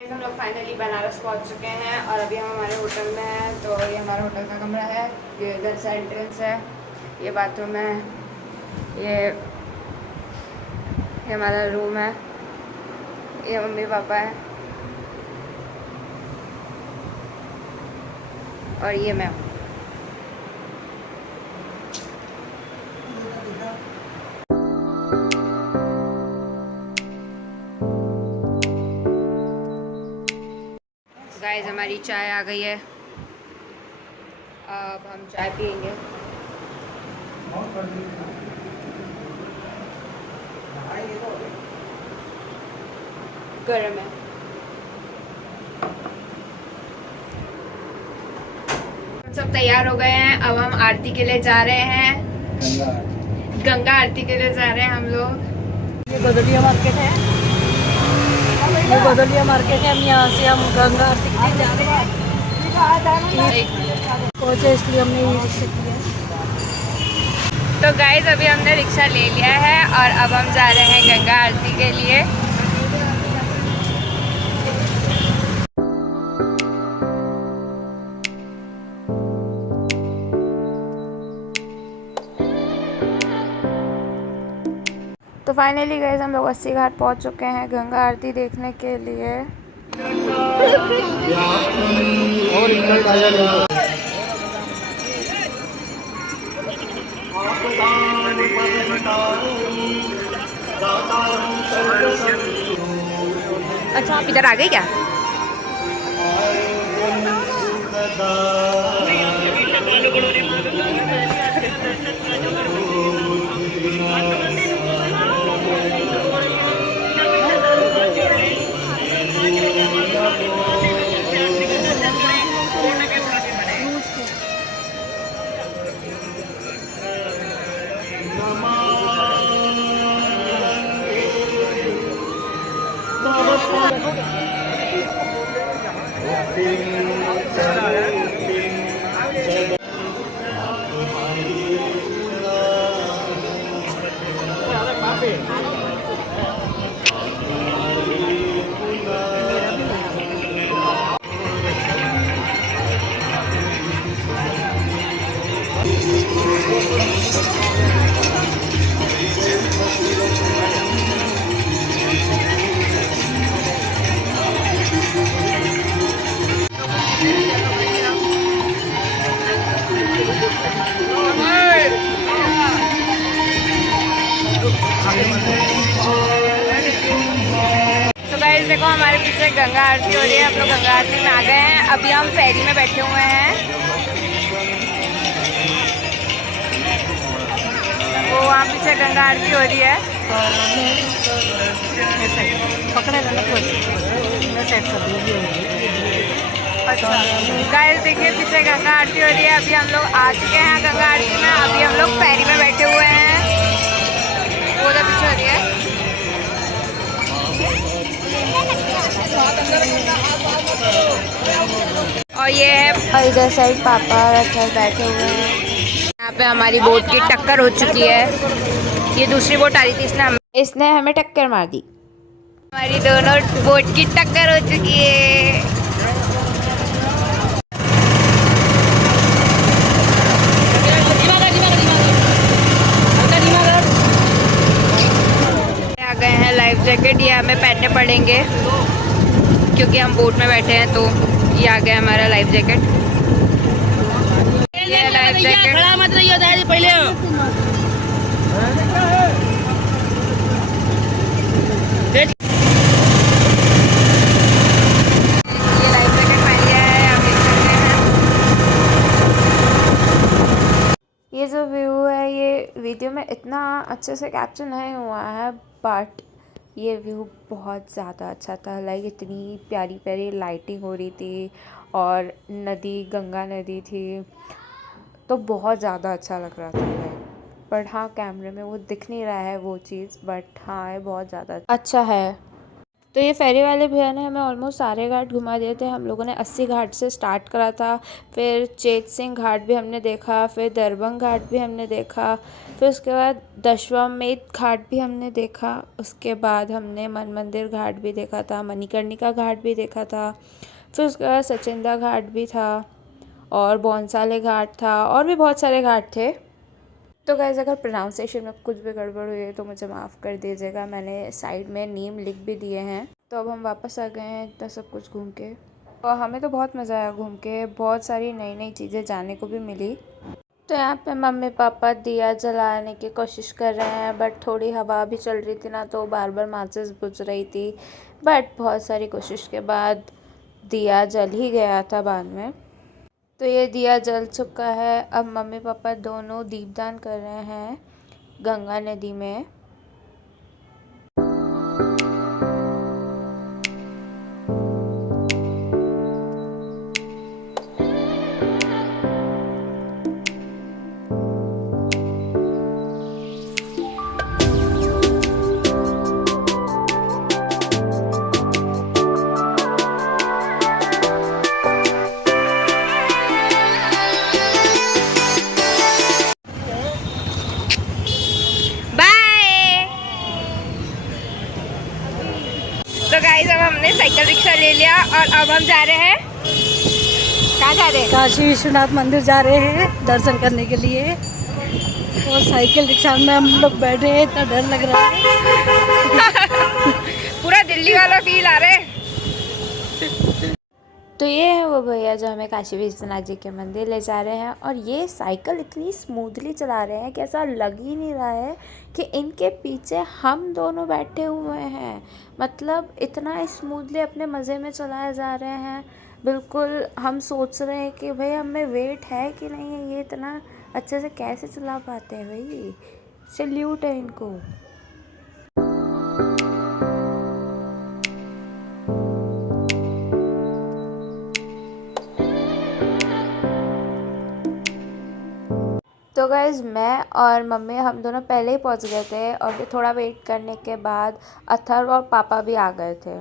हम लोग फाइनली बनारस पहुंच चुके हैं और अभी हम हमारे होटल में हैं। तो ये हमारा होटल का कमरा है, ये इधर से एंट्रेंस है, ये बाथरूम है, ये हमारा रूम है, ये मम्मी पापा है और ये मैं हूँ। गाइस हमारी चाय आ गई है, अब हम चाय पियेंगे। गर्म है। हम सब तैयार हो गए हैं, अब हम आरती के लिए जा रहे हैं, गंगा आरती के लिए जा रहे हैं हम लोग। ये गोदलिया मार्केट है, ये गोदलिया मार्केट है। हम यहाँ से हम गंगा आरती के लिए जा रहे हैं। पहुँचे इसलिए हमने ये रिक्शा किया है। तो गाइस अभी हमने रिक्शा ले लिया है और अब हम जा रहे हैं गंगा आरती के लिए। तो फाइनली गाइस हम लोग 80 घाट पहुंच चुके हैं गंगा आरती देखने के लिए। अच्छा आप इधर आ गए क्या? तो गाइस देखो हमारे पीछे गंगा आरती हो रही है, हम लोग गंगा आरती में आ गए हैं। अभी हम फेरी में बैठे हुए हैं, वो वहाँ पीछे गंगा आरती हो रही है। पकड़े अच्छा गाइस देखिए पीछे गंगा आरती हो रही है। अभी हम लोग आ चुके हैं गंगा आरती में, अभी हम लोग फेरी में बैठे हुए हैं, वो तो पीछे हो रही है। और ये है इधर साइड पापा और अच्छा बैठे हुए हैं। यहाँ पे हमारी बोट की टक्कर हो चुकी है, ये दूसरी बोट आ रही थी, इसने हमें टक्कर मार दी। हमारी दोनों बोट की टक्कर हो चुकी है। आ गए हैं लाइफ जैकेट, ये हमें पहनने पड़ेंगे क्योंकि हम बोट में बैठे हैं। तो ये आ गया हमारा लाइफ जैकेट, ये लाइफ जैकेट। पहले ये जो व्यू है ये वीडियो में इतना अच्छे से कैप्चर नहीं हुआ है, बट ये व्यू बहुत ज़्यादा अच्छा था। लाइक इतनी प्यारी प्यारी लाइटिंग हो रही थी और नदी, गंगा नदी थी, तो बहुत ज़्यादा अच्छा लग रहा था लाइक। बट हाँ कैमरे में वो दिख नहीं रहा है वो चीज़, बट हाँ ये बहुत ज़्यादा अच्छा है। तो ये फेरी वाले भैया ने हमें ऑलमोस्ट सारे घाट घुमा दिए थे। हम लोगों ने 80 घाट से स्टार्ट करा था, फिर चेत सिंह घाट भी हमने देखा, फिर दरबंग घाट भी हमने देखा, फिर उसके बाद दशवमेध घाट भी हमने देखा, उसके बाद हमने मन मंदिर घाट भी देखा था, मणिकर्णिका घाट भी देखा था, फिर उसके बाद सचिंदा घाट भी था और बौनसाले घाट था और भी बहुत सारे घाट थे। तो गाइस अगर प्रोनाउंसिएशन में कुछ भी गड़बड़ हुई है तो मुझे माफ़ कर दीजिएगा। मैंने साइड में नेम लिख भी दिए हैं। तो अब हम वापस आ गए हैं इतना सब कुछ घूम के, और हमें तो बहुत मज़ा आया घूम के। बहुत सारी नई नई चीज़ें जानने को भी मिली। तो यहाँ पे मम्मी पापा दिया जलाने की कोशिश कर रहे हैं, बट थोड़ी हवा भी चल रही थी ना, तो बार बार माचिस बुझ रही थी। बट बहुत सारी कोशिश के बाद दिया जल ही गया था बाद में। तो ये दिया जल चुका है। अब मम्मी पापा दोनों दीपदान कर रहे हैं गंगा नदी में। तो गाइस अब हमने साइकिल रिक्शा ले लिया और अब हम जा रहे हैं, कहाँ जा रहे हैं? काशी विश्वनाथ मंदिर जा रहे हैं दर्शन करने के लिए। और साइकिल रिक्शा में हम लोग बैठे हैं, इतना डर लग रहा है। पूरा दिल्ली वाला फील आ रहा है। तो ये है वो भैया जो हमें काशी विश्वनाथ जी के मंदिर ले जा रहे हैं, और ये साइकिल इतनी स्मूथली चला रहे हैं कि ऐसा लग ही नहीं रहा है कि इनके पीछे हम दोनों बैठे हुए हैं। मतलब इतना स्मूथली अपने मज़े में चलाए जा रहे हैं। बिल्कुल हम सोच रहे हैं कि भाई हमें वेट है कि नहीं है, ये इतना अच्छे से कैसे चला पाते हैं भाई। सैल्यूट है इनको। तो गाइज़ मैं और मम्मी हम दोनों पहले ही पहुंच गए थे, और फिर थोड़ा वेट करने के बाद अथर्व और पापा भी आ गए थे।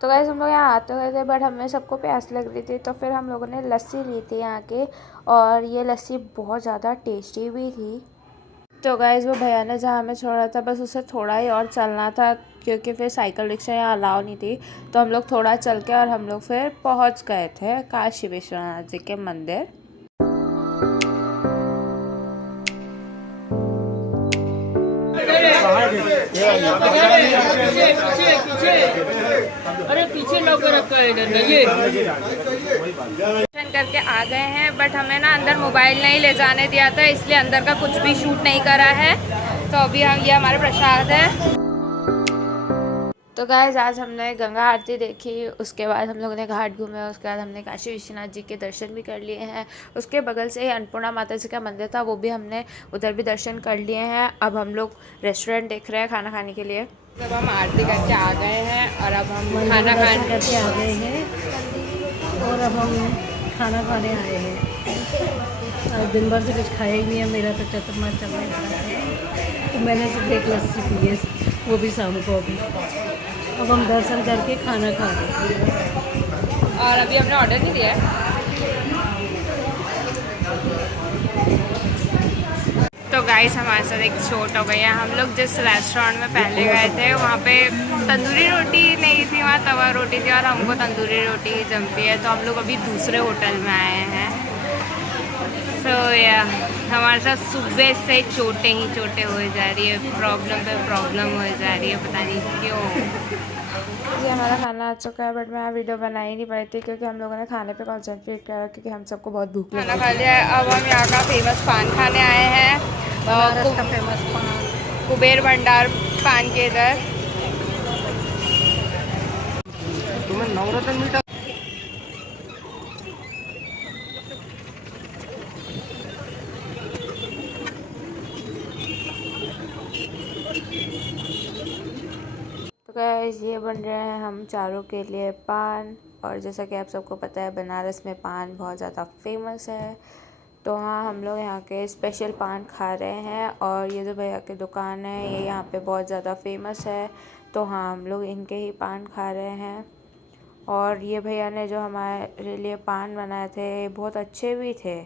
तो गाइज़ हम लोग यहाँ आते हुए थे, बट हमें सबको प्यास लग रही थी, तो फिर हम लोगों ने लस्सी ली थी यहाँ के, और ये लस्सी बहुत ज़्यादा टेस्टी भी थी। तो गाइज़ वो भैया ने जहाँ हमें छोड़ा था बस उसे थोड़ा ही और चलना था, क्योंकि फिर साइकिल रिक्शा यहाँ अलाउ नहीं थी। तो हम लोग थोड़ा चल के और हम लोग फिर पहुँच गए थे काशी विश्वनाथ जी के मंदिर। अरे पीछे लग रखा है ये। दर्शन करके आ गए हैं, बट हमें ना अंदर मोबाइल नहीं ले जाने दिया था, इसलिए अंदर का कुछ भी शूट नहीं करा है। तो अभी हम ये हमारे प्रसाद है। तो गाइस आज हमने गंगा आरती देखी, उसके बाद हम लोगों ने घाट घूमे, उसके बाद हमने काशी विश्वनाथ जी के दर्शन भी कर लिए हैं। उसके बगल से ही अन्नपूर्णा माता जी का मंदिर था, वो भी हमने उधर भी दर्शन कर लिए हैं। अब हम लोग रेस्टोरेंट देख रहे हैं खाना खाने के लिए। जब हम आरती करके आ गए हैं और अब हम खाना खाने करके आ गए हैं, और अब हम खाना खाने आए हैं। आज दिन भर से कुछ खाया ही नहीं है, मेरा तो चतुर्मास चलने वाला है, तो मैंने सिर्फ एक लस्सी पी है, वो भी शाम को। अभी अब हम दर्शन करके खाना खा रहे हैं। और अभी हमने ऑर्डर नहीं दिया है। तो गाइस हमारे साथ एक चोट हो गई है। हम लोग जिस रेस्टोरेंट में पहले गए थे वहाँ पे तंदूरी रोटी नहीं थी, वहाँ तवा रोटी थी, और हमको तंदूरी रोटी ही जमती है। तो हम लोग अभी दूसरे होटल में आए हैं। तो या हमारे साथ सुबह से चोटें ही चोटें हो जा रही है, प्रॉब्लम पे प्रॉब्लम हो जा रही है, पता नहीं क्यों। जी हमारा खाना आ चुका है, बट मैं वीडियो बना ही नहीं पाई थी क्योंकि हम लोगों ने खाने पे कॉन्सेंट्रेट करा, क्योंकि हम सबको बहुत भूख लगी। खाना खा लिया है, अब हम यहाँ का फेमस पान खाने आए हैं। फेमस पान कुबेर भंडार पान के इधर। तुम्हें नवरत्न मीठा। तो गाइस ये बन रहे हैं हम चारों के लिए पान, और जैसा कि आप सबको पता है बनारस में पान बहुत ज़्यादा फेमस है। तो हाँ हम लोग यहाँ के स्पेशल पान खा रहे हैं, और ये जो भैया की दुकान है ये यहाँ पे बहुत ज़्यादा फेमस है। तो हाँ, हम लोग इनके ही पान खा रहे हैं। और ये भैया ने जो हमारे लिए पान बनाए थे बहुत अच्छे भी थे,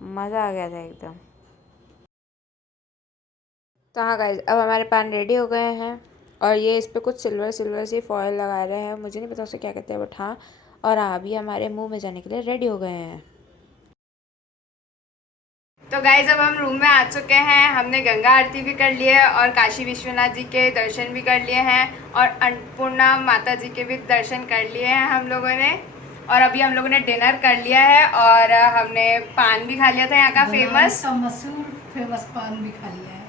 मज़ा आ गया था एकदम। तो हाँ गाइस, अब हमारे पान रेडी हो गए हैं और ये इस पर कुछ सिल्वर सिल्वर सी फॉयल लगा रहे हैं, मुझे नहीं पता उसे क्या कहते हैं, बट हाँ। और हाँ, अभी हमारे मुंह में जाने के लिए रेडी हो गए हैं। तो गाइज अब हम रूम में आ चुके हैं। हमने गंगा आरती भी कर ली है और काशी विश्वनाथ जी के दर्शन भी कर लिए हैं और अन्नपूर्णा माता जी के भी दर्शन कर लिए हैं हम लोगों ने। और अभी हम लोगों ने डिनर कर लिया है और हमने पान भी खा लिया था यहाँ का मशहूर फेमस पान भी खा लिया है।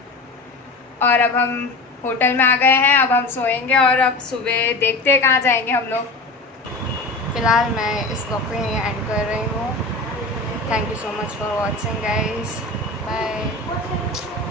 और अब हम होटल में आ गए हैं, अब हम सोएंगे और अब सुबह देखते हैं कहाँ जाएंगे हम लोग। फिलहाल मैं इस ब्लॉग को यहीं एंड कर रही हूँ। Thank you so much for watching guys. Bye.